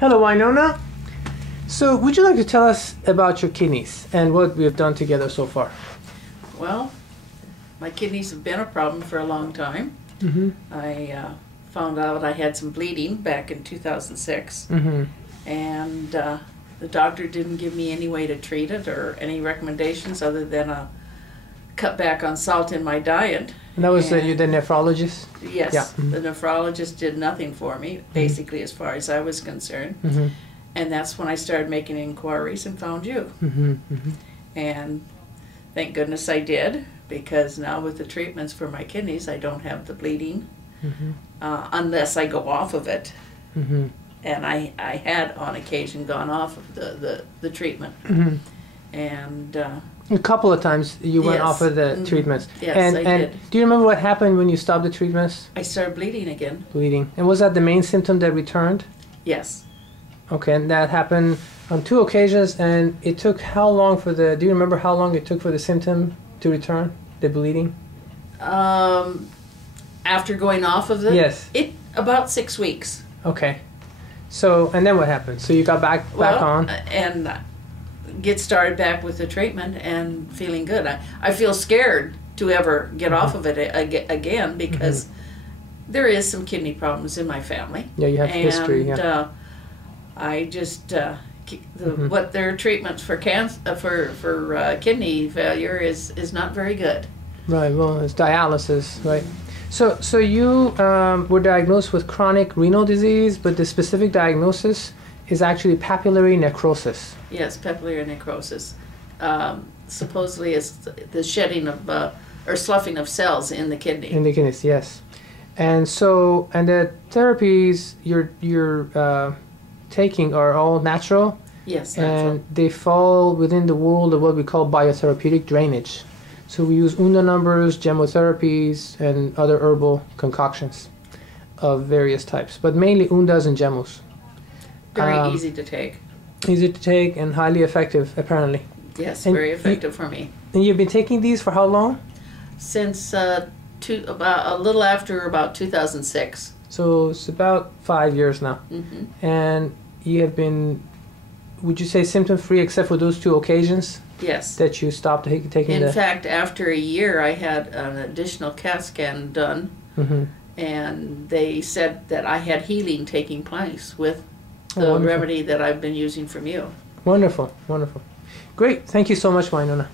Hello, Winona. So, would you like to tell us about your kidneys and what we have done together so far? Well, my kidneys have been a problem for a long time. Mm-hmm. I found out I had some bleeding back in 2006, Mm-hmm. and the doctor didn't give me any way to treat it or any recommendations other than a cut back on salt in my diet. And that was the nephrologist? Yes, Yeah. Mm-hmm. the nephrologist did nothing for me, basically, as far as I was concerned. Mm-hmm. And that's when I started making inquiries and found you. Mm-hmm. Mm-hmm. And thank goodness I did, because now with the treatments for my kidneys, I don't have the bleeding Mm-hmm. Unless I go off of it. Mm-hmm. And I had on occasion gone off of the treatment. Mm-hmm. And A couple of times you went Yes. off of the Mhm. treatments. Yes, and, I and did. do you remember what happened when you stopped the treatments? I started bleeding again. Bleeding. And was that the main symptom that returned? Yes. Okay, and that happened on 2 occasions, and it took how long for the, do you remember how long it took for the symptom to return, the bleeding? After going off of it? Yes. About 6 weeks. Okay. So, and then what happened? So you got back on? And get started back with the treatment and feeling good. I feel scared to ever get off of it again because there is some kidney problems in my family. Yeah, you have history. Yeah. I just what their treatments for kidney failure is not very good. Right. Well, it's dialysis, right? So you were diagnosed with chronic renal disease, but the specific diagnosis is actually papillary necrosis. Yes, papillary necrosis. Supposedly it's the shedding of or sloughing of cells in the kidney. In the kidneys, yes. And so, and the therapies you're taking are all natural. Yes, natural. And they fall within the world of what we call biotherapeutic drainage. So we use UNDA numbers, chemotherapies, and other herbal concoctions of various types, but mainly UNDAs and gemos. Very easy to take. Easy to take and highly effective, apparently. Yes, And very effective for me. And you've been taking these for how long? Since about a little after about 2006. So it's about 5 years now. Mm-hmm. And you have been, would you say, symptom-free except for those 2 occasions Yes. that you stopped taking In fact, after a year, I had an additional CAT scan done, Mm-hmm. and they said that I had healing taking place with Oh, the wonderful. remedy that I've been using from you. Wonderful, wonderful. Great. Thank you so much, Winona.